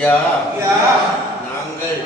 யா நாங்கள்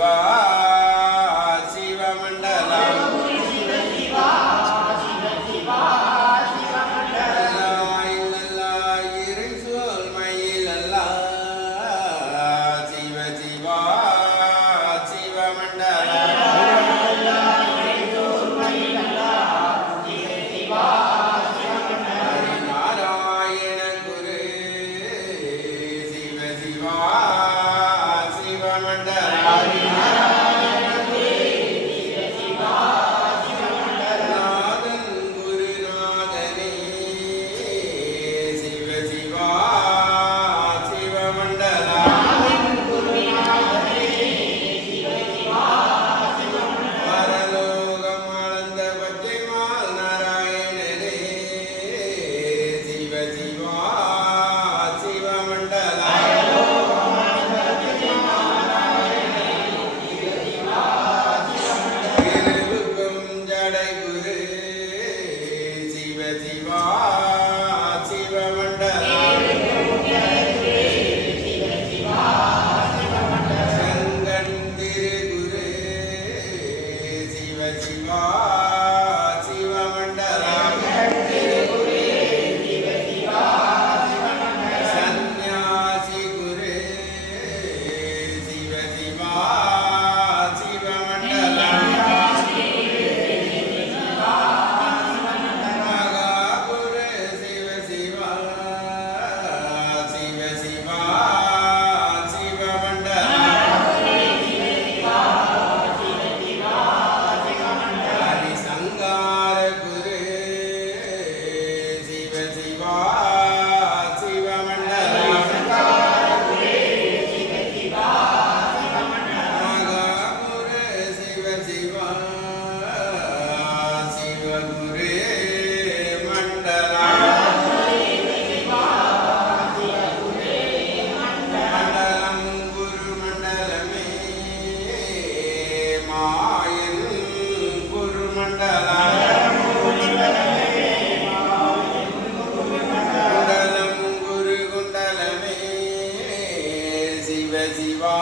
이와 சிவா சிவகுரே மண்டலா மண்டலம் குரு மண்டலமே மாயன் குரு மண்டலா குண்டலம் குரு குண்டலமே சிவ சிவா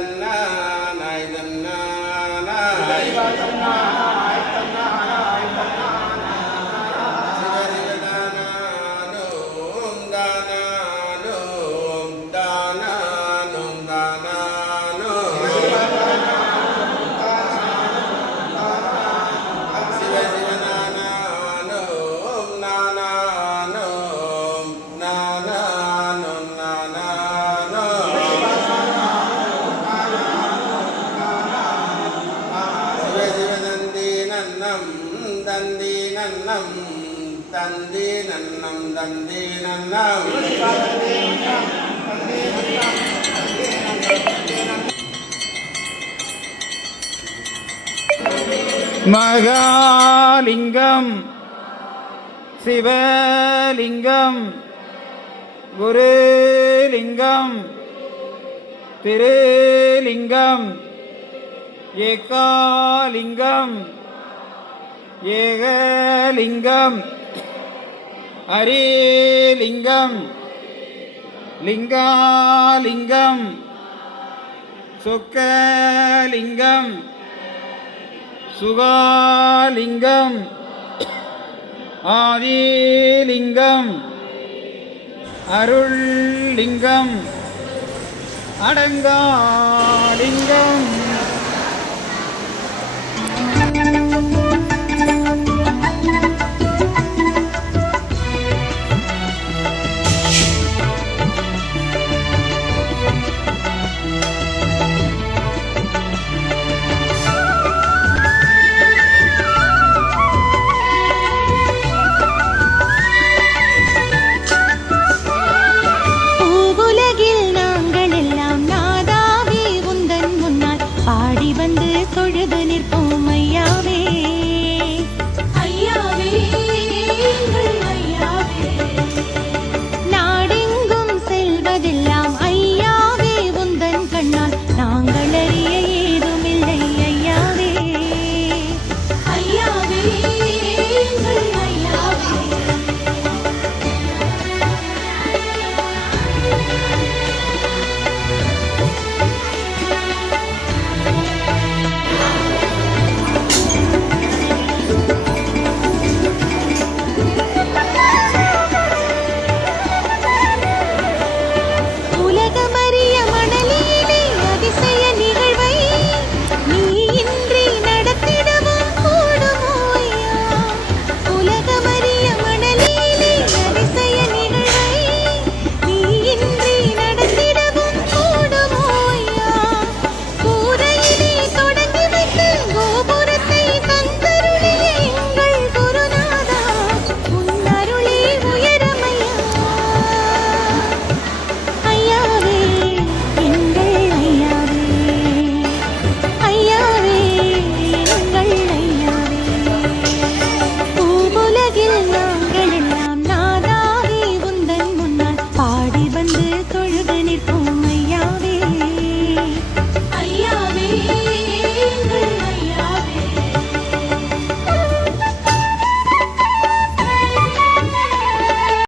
জান্নাত আই জান্নাত আই தந்தி நன்னம் தந்தி நன்னம். மகாலிங்கம் சிவலிங்கம் குருலிங்கம் திருலிங்கம் ஏகாலிங்கம் ஏகலிங்கம். ஹரிலிங்கம் லிங்காலிங்கம். சொக்கலிங்கம். சுகாலிங்கம். ஆதிலிங்கம். அருள்லிங்கம். அடங்காலிங்கம். வந்து தொழுது நிற்போம் ஐயாவே.